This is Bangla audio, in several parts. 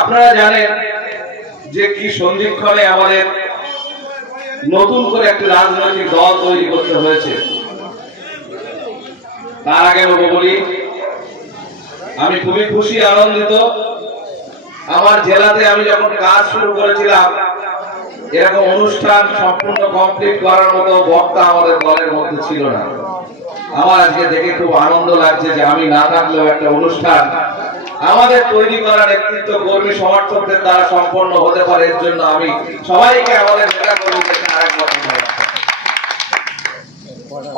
আপনারা জানেন যে কি সন্ধিক্ষণে আমাদের নতুন করে একটি রাজনৈতিক দল তৈরি করতে হয়েছে। তার আগে বলি, আমি খুবই খুশি আনন্দিত। আমার জেলাতে আমি যখন কাজ শুরু করেছিলাম, এরকম অনুষ্ঠান সম্পূর্ণ কমপ্লিট করার মতো বক্তা আমাদের দলের মধ্যে ছিল না। আমার আজকে দেখে খুব আনন্দ লাগছে যে আমি না থাকলেও একটা অনুষ্ঠান আমাদের তৈরি করা নেতৃত্ব কর্মী সমর্থকদের দ্বারা সম্পন্ন হতে পারে। এর জন্য আমি সবাইকে আমাদের নেতা কর্মীদেরকে আরেকবার ধন্যবাদ।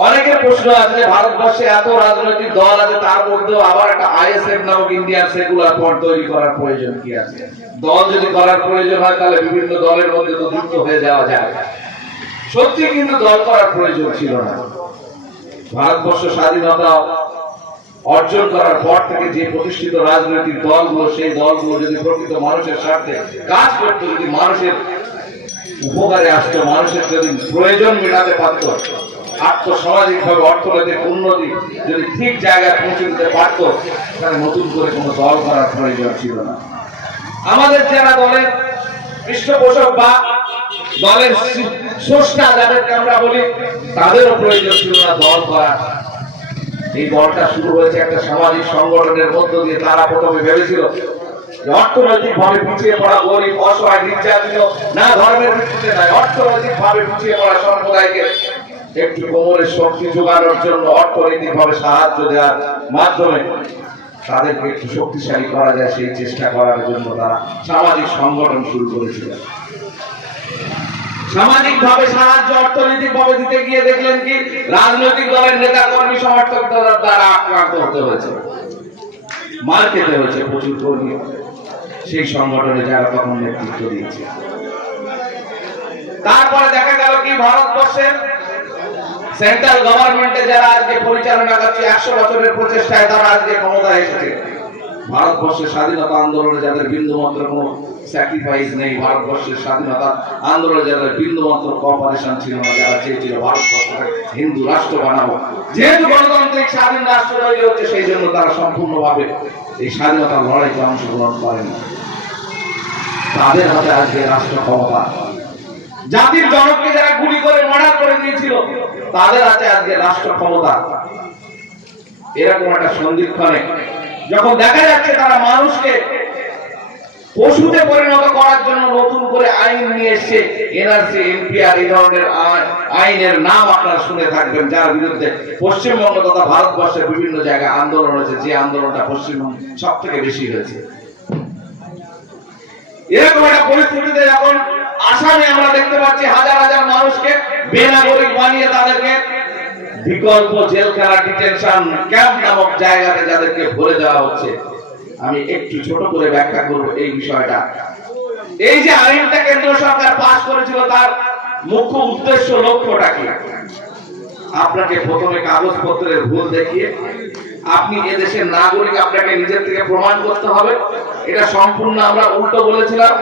অনেকের প্রশ্ন আছে যে ভারতবর্ষে এত রাজনৈতিক দল আছে, তার মধ্যেও আবার একটা আইএসএফ নামক ইন্ডিয়ান সেকুলার ফ্রন্ট তৈরি করার প্রয়োজন কি আছে? দল যদি করার প্রয়োজন হয় তাহলে বিভিন্ন দলের মধ্যে তো যুক্ত হয়ে যাওয়া যায়। সত্যি কিন্তু দল করার প্রয়োজন ছিল না। ভারতবর্ষ স্বাধীনতা অর্জন করার পর থেকে যে প্রতিষ্ঠিত রাজনৈতিক দলগুলো, সেই দলগুলো যদি প্রকৃত মানুষের স্বার্থে কাজ করত, যদি মানুষের উপকারে আসতো, মানুষের যদি প্রয়োজন মেটাতে পারত, আর্থসামাজিক ভাবে অর্থনৈতিক উন্নতি যদি ঠিক জায়গায় পৌঁছে দিতে পারত, তাহলে নতুন করে কোনো দল করার প্রয়োজন ছিল না। আমাদের যারা দলের পৃষ্ঠপোষক বা দলের স্রষ্টা যাদেরকে আমরা বলি, তাদেরও প্রয়োজন ছিল না দল করার। এই দলটা শুরু হয়েছে একটা সামাজিক সংগঠনের মধ্য দিয়ে। তারা প্রথমে ভেবেছিল অর্থনৈতিক ভাবে পিছিয়ে পড়া গরিব, অসহায়, নির্যাতিত, না ধর্মের ভিত্তিতে নয়, অর্থনৈতিক ভাবে পিছিয়ে পড়া সম্প্রদায়কে একটু কোমরের শক্তি যোগানোর জন্য অর্থনৈতিক ভাবে সাহায্য দেওয়ার মাধ্যমে তাদেরকে একটু শক্তিশালী করা যায়, সেই চেষ্টা করার জন্য তারা সামাজিক সংগঠন শুরু করেছিল। সামাজিক ভাবে সাহায্য অর্থনৈতিক ভাবে দিতে গিয়ে দেখলেন কি রাজনৈতিক দলের নেতা কর্মী সমর্থক দ্বারা আক্রান্ত হতে হয়েছে, মার খেতে হয়েছে প্রচুর কর্মী সেই সংগঠনে যারা তখন নেতৃত্ব দিয়েছে। তারপরে দেখা গেল কি ভারতবর্ষের সেন্ট্রাল গভর্নমেন্টে যারা আজকে পরিচালনা করছে 100 বছরের প্রচেষ্টায় তারা আজকে ক্ষমতায় এসেছে। ভারতবর্ষের স্বাধীনতা আন্দোলনে যাদের বিন্দুমাত্র কোনো স্যাক্রিফাইস নেই, ভারতবর্ষের স্বাধীনতা আন্দোলনে যাদের বিন্দুমাত্র কোঅপারেশন ছিল না, যারা চেয়েছিল ভারতবর্ষকে হিন্দু রাষ্ট্র বানাবো, যেহেতু গণতান্ত্রিক স্বাধীন রাষ্ট্র তৈরি হচ্ছে, সেই জন্য তারা সম্পূর্ণভাবে এই স্বাধীনতার লড়াইতে অংশগ্রহণ করেন। তাদের হাতে আজকে রাষ্ট্র ক্ষমতা। জাতির জনককে যারা গুলি করে মার্ডার করে দিয়েছিল, তাদের হাতে আজকে রাষ্ট্র ক্ষমতা। এরকম একটা সন্ধিক্ষণে যখন দেখা যাচ্ছে তারা মানুষকে পশুতে পরিণত করার জন্য নতুন করে আইন নিয়ে এসছে, এনআরসি, এনপিআর, এই ধরনের আইনের নাম আপনারা শুনে থাকবেন, যার বিরুদ্ধে পশ্চিমবঙ্গ তথা ভারতবর্ষের বিভিন্ন জায়গায় আন্দোলন হয়েছে, যে আন্দোলনটা পশ্চিমবঙ্গে সব থেকে বেশি হয়েছে। এরকম একটা পরিস্থিতিতে যখন আসামে আমরা দেখতে পাচ্ছি হাজার হাজার মানুষকে বেনাগরিক বানিয়ে তাদেরকে বিকল্প জেলখানা, ডিটেনশন ক্যাম্প নামক জায়গাতে যাদেরকে ভরে দেওয়া হচ্ছে, আমি একটু ছোট করে ব্যাখ্যা করব এই বিষয়টা। এই যে আইনটা কেন্দ্র সরকার পাস করেছিল, তার মুখ্য উদ্দেশ্য, লক্ষ্যটা কি? আপনাকে প্রথমে কাগজপত্রের ভুল দেখিয়ে আপনি এদেশের নাগরিক, আপনাকে নিজের থেকে প্রমাণ করতে হবে। এটা সম্পূর্ণ আমরা উল্টো বলেছিলাম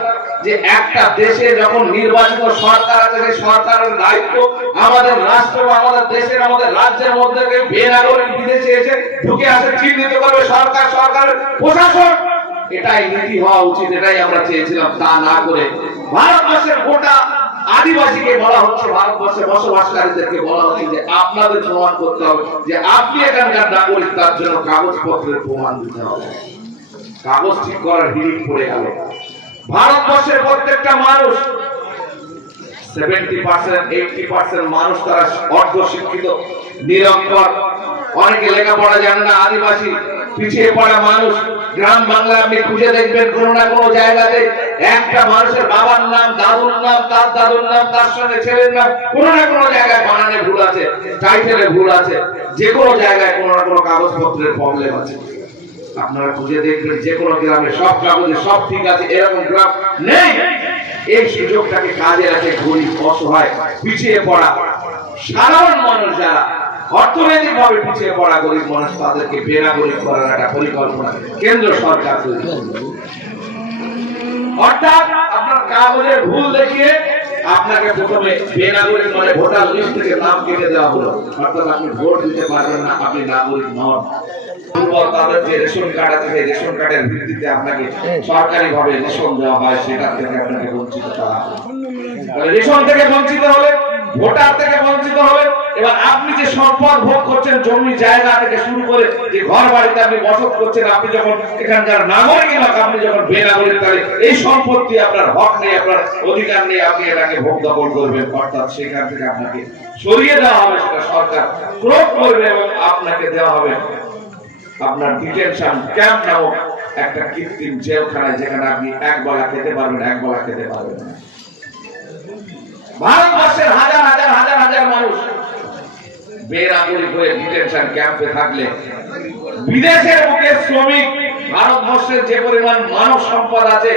যে একটা দেশে যখন নির্বাচিত সরকার আছে, সেই সরকারের দায়িত্ব আমাদের রাষ্ট্র, আমাদের দেশের, আমাদের রাজ্যের মধ্যে বেনাগরিক বিদেশে এসে ঢুকে আসে চিহ্নিত করবে সরকার, সরকারের প্রশাসন। এটাই নীতি হওয়া উচিত, এটাই আমরা চেয়েছিলাম। তা না করে ভারতবর্ষের গোটা আদিবাসীকে বলা হচ্ছে, ভারতবর্ষে বসবাসকারীদেরকে বলা হচ্ছে যে আপনাদের প্রমাণ করতে হবে যে আপনি এখানকার নাগরিক, তার জন্য কাগজপত্রের প্রমাণ দিতে হবে। কাগজ ঠিক করার হিড়িক পড়ে গেল। ভারতবর্ষের প্রত্যেকটা মানুষ 70%, 80% মানুষ তারা অর্ধ শিক্ষিত, নিরক্ষর, অনেকে লেখাপড়া জানে না, আদিবাসী, পিছিয়ে পড়া মানুষ। গ্রাম বাংলা আপনি খুঁজে দেখবেন কোনো না কোনো জায়গাতে একটা মানুষের বাবার নাম, দাদুর নাম, তার দাদুর নাম, তার সঙ্গে ছেলের নাম কোনো না কোনো জায়গায় বানানে ভুল আছে, টাইটেলে ভুল আছে, যে কোনো জায়গায় কোনো না কোনো কাগজপত্রের প্রবলেম আছে। আপনারা খুঁজে দেখবেন যে কোনো গ্রামে সব কাগজে সব ঠিক আছে, এরকম গ্রাম নেই। এই সুযোগটাকে কাজে রাখে গরিব, অসহায়, পিছিয়ে পড়া সাধারণ মানুষ, যারা অর্থনৈতিক ভাবে পিছিয়ে পড়া গরিব মানুষ, তাদেরকে বেনাগরিক করার একটা পরিকল্পনা কেন্দ্র সরকার তৈরি করবে। অর্থাৎ আপনার কাগজের ভুল দেখিয়ে আপনাকে প্রথমে বেনাগরিক মানে ভোটার লিস্ট থেকে নাম কেটে দেওয়া হলো, অর্থাৎ আপনি ভোট দিতে পারবেন না, আপনি নাগরিক নন। তাদের যে রেশন কার্ড আছে সেই রেশন কার্ডের ভিত্তিতে আপনাকে সরকারি ভাবে রেশন দেওয়া হয়, সেটা থেকে আপনাকে বঞ্চিত করা হয়। রেশন থেকে বঞ্চিত হলে, ভোটার থেকে বঞ্চিত হলে, এবার আপনি যে সম্পদ ভোগ করছেন জমি জায়গা থেকে শুরু করে যে ঘর বাড়িতে আপনি বসত করছেন, আপনি যখন এখানকার নাগরিক নন, আপনি যখন বেনাগরিক, তাহলে এই সম্পত্তি আপনার হক নেই, আপনার অধিকার নেই, আপনি এটাকে ভোগ দখল করবেন, অর্থাৎ সেখান থেকে আপনাকে সরিয়ে দেওয়া হবে, সেটা সরকার প্রয়োগ করবে এবং আপনাকে দেওয়া হবে আপনার ডিটেনশন ক্যাম্প নামক একটা কৃত্রিম জেলখানায়, যেখানে আপনি এক বেলা খেতে পারবেন, এক বেলা খেতে পারবেন না। ভারতবর্ষের হাজার হাজার হাজার হাজার মানুষ বেনাগরিক হয়ে ডিটেনশন ক্যাম্পে থাকলে বিদেশের বুকে শ্রমিক, ভারতবর্ষের যে পরিমাণ মানব সম্পদ আছে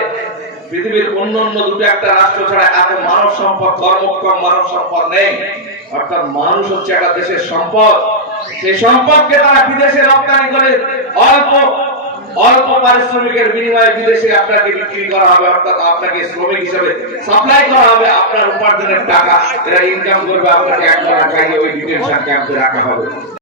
পৃথিবীর অন্য দুটো একটা রাষ্ট্র ছাড়া এত মানব সম্পদ, কর্মক্ষম মানব সম্পদ নেই। অর্থাৎ মানুষ হচ্ছে একটা দেশের সম্পদ, সেই সম্পদকে তারা বিদেশে রপ্তানি করে অল্প অল্প পারিশ্রমিকের বিনিময়ে বিদেশে আপনাকে বিক্রি করা হবে, অর্থাৎ আপনাকে শ্রমিক হিসেবে সাপ্লাই করা হবে, আপনার উপার্জনের টাকা এরা ইনকাম করবে, আপনাকে এক টাকা খাইয়ে ওই ডিটেনশন ক্যাম্পে রাখা হবে।